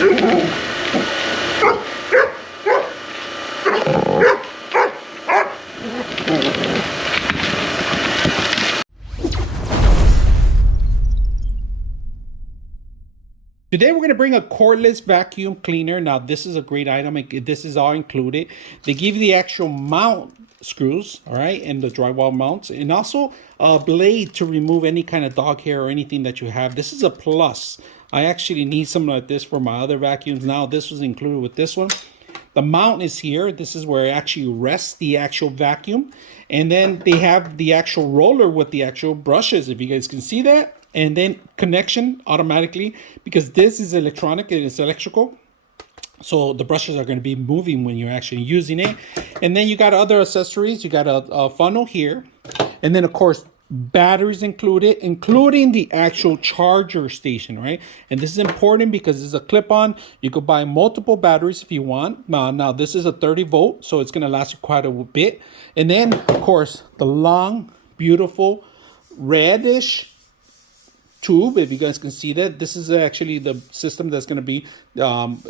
Today we're going to bring a cordless vacuum cleaner. Now this is a great item. This is all included. They give you the actual mount screws, all right, and the drywall mounts, and also a blade to remove any kind of dog hair or anything that you have. This is a plus. I actually need something like this for my other vacuums. Now this was included with this one. The mount is here. This is where it actually rests the actual vacuum. And then they have the actual roller with the actual brushes, if you guys can see that. And then connection automatically, because this is electronic, it is electrical. So the brushes are going to be moving when you're actually using it. And then you got other accessories. You got a funnel here. And then, of course, batteries included, including the actual charger station, right? And this is important because it's a clip-on. You could buy multiple batteries if you want. Now this is a 30 volt, so it's going to last you quite a bit. And then, of course, the long, beautiful, reddish tube, if you guys can see that. This is actually the system that's going to be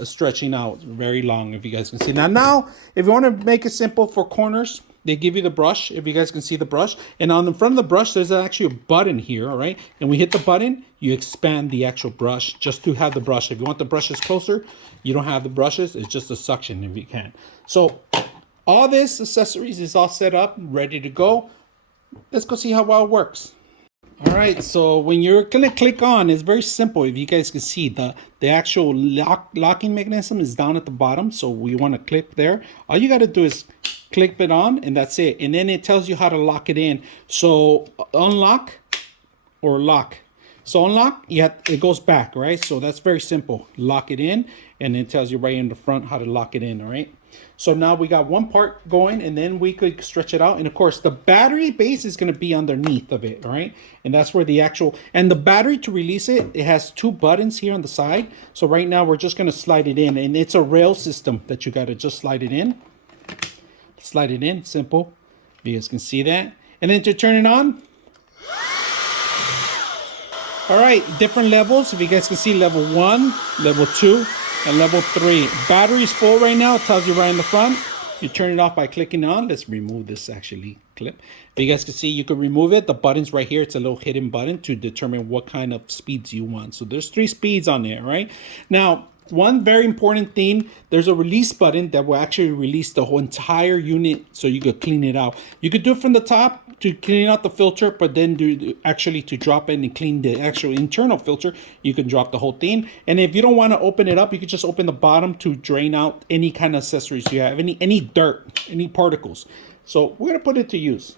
stretching out very long, if you guys can see. Now, if you want to make it simple for corners, they give you the brush, if you guys can see the brush. And on the front of the brush, there's actually a button here, all right? And we hit the button, you expand the actual brush just to have the brush. If you want the brushes closer, you don't have the brushes. It's just a suction if you can. So all this accessories is all set up, ready to go. Let's go see how well it works. All right, so when you're gonna click on, it's very simple. If you guys can see, the actual locking mechanism is down at the bottom, so we want to click there. All you got to do is click it on, and that's it. And then it tells you how to lock it in. So unlock or lock. So unlock, it goes back, right? So that's very simple. Lock it in, and it tells you right in the front how to lock it in, all right? So now we got one part going, and then we could stretch it out. And of course, the battery base is going to be underneath of it, all right? And that's where the actual, and the battery to release it, it has two buttons here on the side. So right now we're just going to slide it in, and it's a rail system that you got to just slide it in. Slide it in, simple. You guys can see that. And then to turn it on. All right, different levels. If you guys can see, level 1, level 2, and level 3. Battery is full right now. It tells you right in the front. You turn it off by clicking on. Let's remove this actually clip. If you guys can see, you can remove it. The button's right here. It's a little hidden button to determine what kind of speeds you want. So there's 3 speeds on there, right? Now, one very important thing, there's a release button that will actually release the whole entire unit so you could clean it out. You could do it from the top to clean out the filter, but then actually to drop in and clean the actual internal filter, you can drop the whole thing. And if you don't want to open it up, you could just open the bottom to drain out any kind of accessories you have, any dirt, any particles. So we're going to put it to use.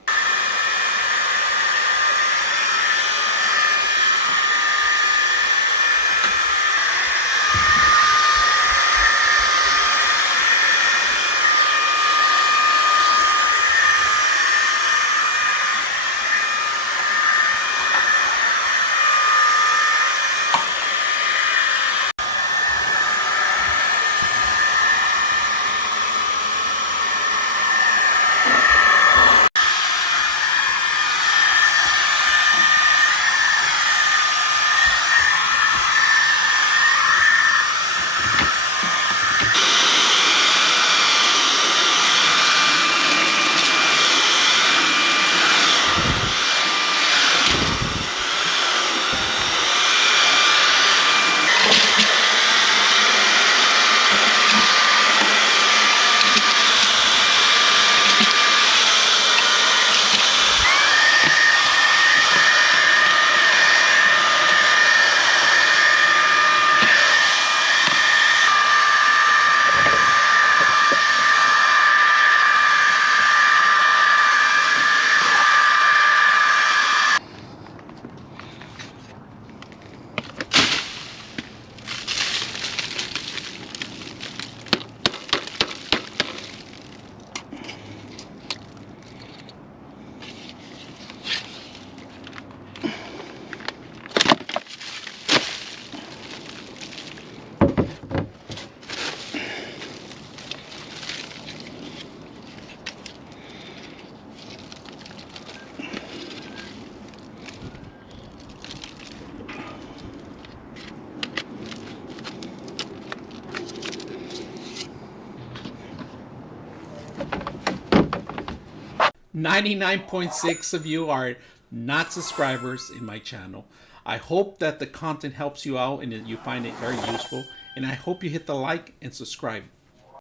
99.6 of you are not subscribers in my channel. I hope that the content helps you out and that you find it very useful. And I hope you hit the like and subscribe.